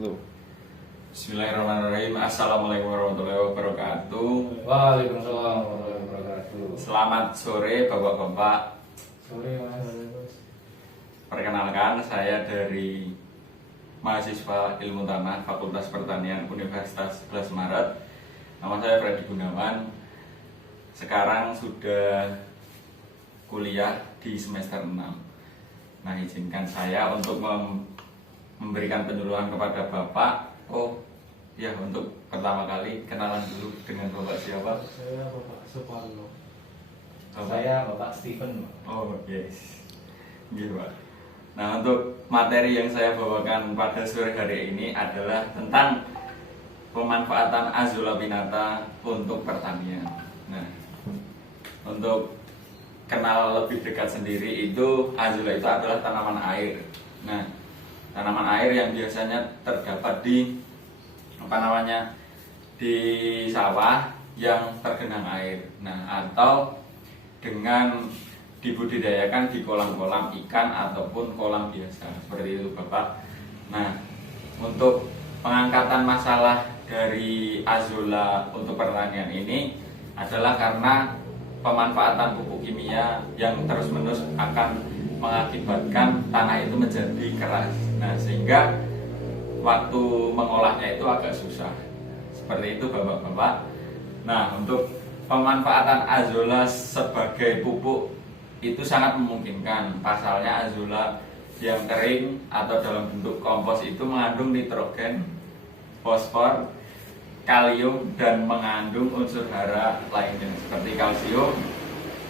wabarakatuh. Bismillahirrahmanirrahim. Assalamualaikum warahmatullahi wabarakatuh. Waalaikumsalam warahmatullahi wabarakatuh. Selamat sore Bapak-bapak. Sore Mas. Perkenalkan, saya dari mahasiswa Ilmu Tanah Fakultas Pertanian Universitas 11 Maret. Nama saya Freddy Gunawan. Sekarang sudah kuliah di semester 6. Nah, izinkan saya untuk memberikan penyuluhan kepada Bapak. Untuk pertama kali kenalan dulu dengan Bapak siapa? Saya Bapak Suparno. Bapak? Saya Bapak Stephen. Oh yes, gitu Pak. Nah, untuk materi yang saya bawakan pada sore hari ini adalah tentang pemanfaatan Azula pinnata untuk pertanian. Nah, untuk kenal lebih dekat sendiri, itu Azula itu adalah tanaman air. Nah, tanaman air yang biasanya terdapat di di sawah yang tergenang air. Nah, atau dengan dibudidayakan di kolam-kolam ikan ataupun kolam biasa, seperti itu Bapak. Nah, untuk pengangkatan masalah dari Azula untuk pertanian ini adalah karena pemanfaatan pupuk kimia yang terus-menerus akan mengakibatkan tanah itu menjadi keras. Nah, sehingga waktu mengolahnya itu agak susah. Seperti itu Bapak-bapak. Nah, untuk pemanfaatan Azula sebagai pupuk itu sangat memungkinkan. Pasalnya Azula yang kering atau dalam bentuk kompos itu mengandung nitrogen, fosfor, kalium, dan mengandung unsur hara lainnya seperti kalsium,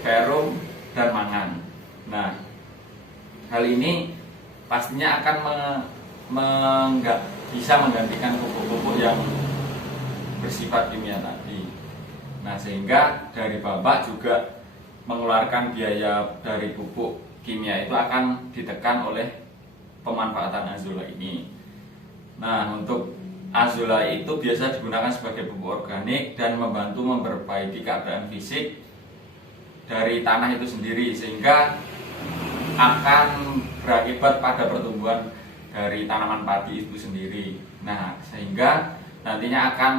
ferrum, dan mangan. Nah, hal ini pastinya akan bisa menggantikan pupuk-pupuk yang bersifat kimia tadi. Nah, sehingga dari Bapak juga mengeluarkan biaya dari pupuk kimia itu akan ditekan oleh pemanfaatan Azula ini. Nah, untuk Azula itu biasa digunakan sebagai pupuk organik dan membantu memperbaiki keadaan fisik dari tanah itu sendiri, sehingga akan berakibat pada pertumbuhan dari tanaman padi itu sendiri. Nah, sehingga nantinya akan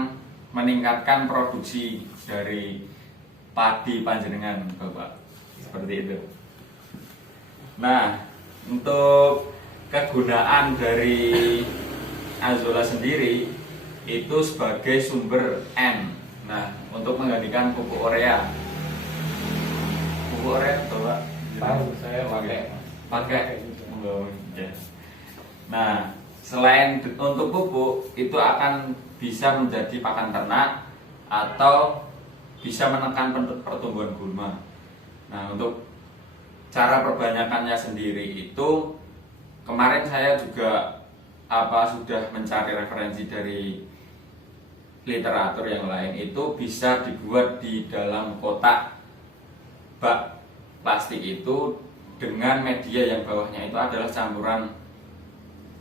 meningkatkan produksi dari padi panjenengan Bapak. Seperti itu. Nah, untuk kegunaan dari Azula sendiri itu sebagai sumber N. Nah, untuk menggantikan pupuk urea. Pupuk urea Bapak Tahu saya pakai. Ya. Nah, selain untuk pupuk, itu akan bisa menjadi pakan ternak atau bisa menekan pertumbuhan gulma. Nah, untuk cara perbanyakannya sendiri itu kemarin saya juga sudah mencari referensi dari literatur yang lain. Itu bisa dibuat di dalam kotak bak plastik itu dengan media yang bawahnya itu adalah campuran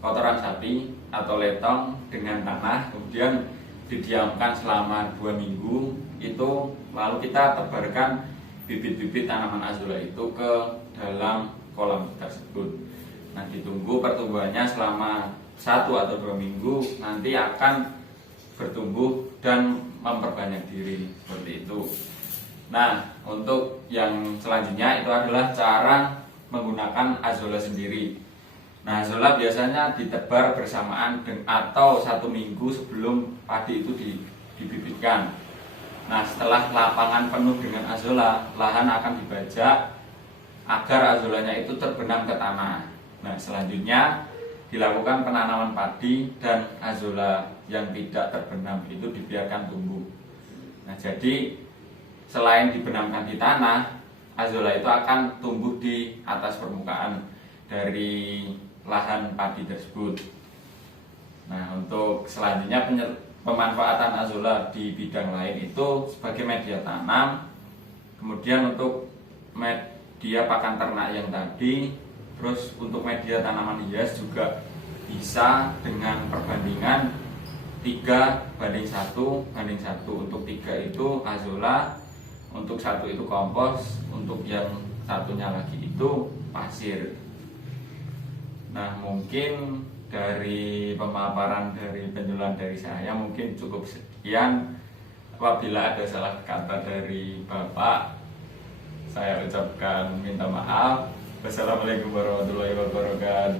kotoran sapi atau letong dengan tanah, kemudian didiamkan selama 2 minggu itu, lalu kita tebarkan bibit-bibit tanaman Azula itu ke dalam kolam tersebut. Nah, ditunggu pertumbuhannya selama 1 atau 2 minggu, nanti akan bertumbuh dan memperbanyak diri, seperti itu. Nah, untuk yang selanjutnya itu adalah cara menggunakan Azula sendiri. Nah, Azula biasanya ditebar bersamaan atau 1 minggu sebelum padi itu dibibitkan. Nah, setelah lapangan penuh dengan Azula, lahan akan dibajak agar Azulanya itu terbenam ke tanah. Nah, selanjutnya dilakukan penanaman padi dan Azula yang tidak terbenam itu dibiarkan tumbuh. Nah, jadi selain dibenamkan di tanah, Azula itu akan tumbuh di atas permukaan dari lahan padi tersebut. Nah, untuk selanjutnya pemanfaatan Azula di bidang lain itu sebagai media tanam, kemudian untuk media pakan ternak yang tadi, terus untuk media tanaman hias juga bisa dengan perbandingan 3:1:1. Untuk 3 itu Azula, untuk 1 itu kompos, untuk yang satunya lagi itu pasir. Nah, mungkin dari pemaparan dari penjelasan dari saya mungkin cukup sekian. Apabila ada salah kata dari Bapak, saya ucapkan minta maaf. Wassalamualaikum warahmatullahi wabarakatuh.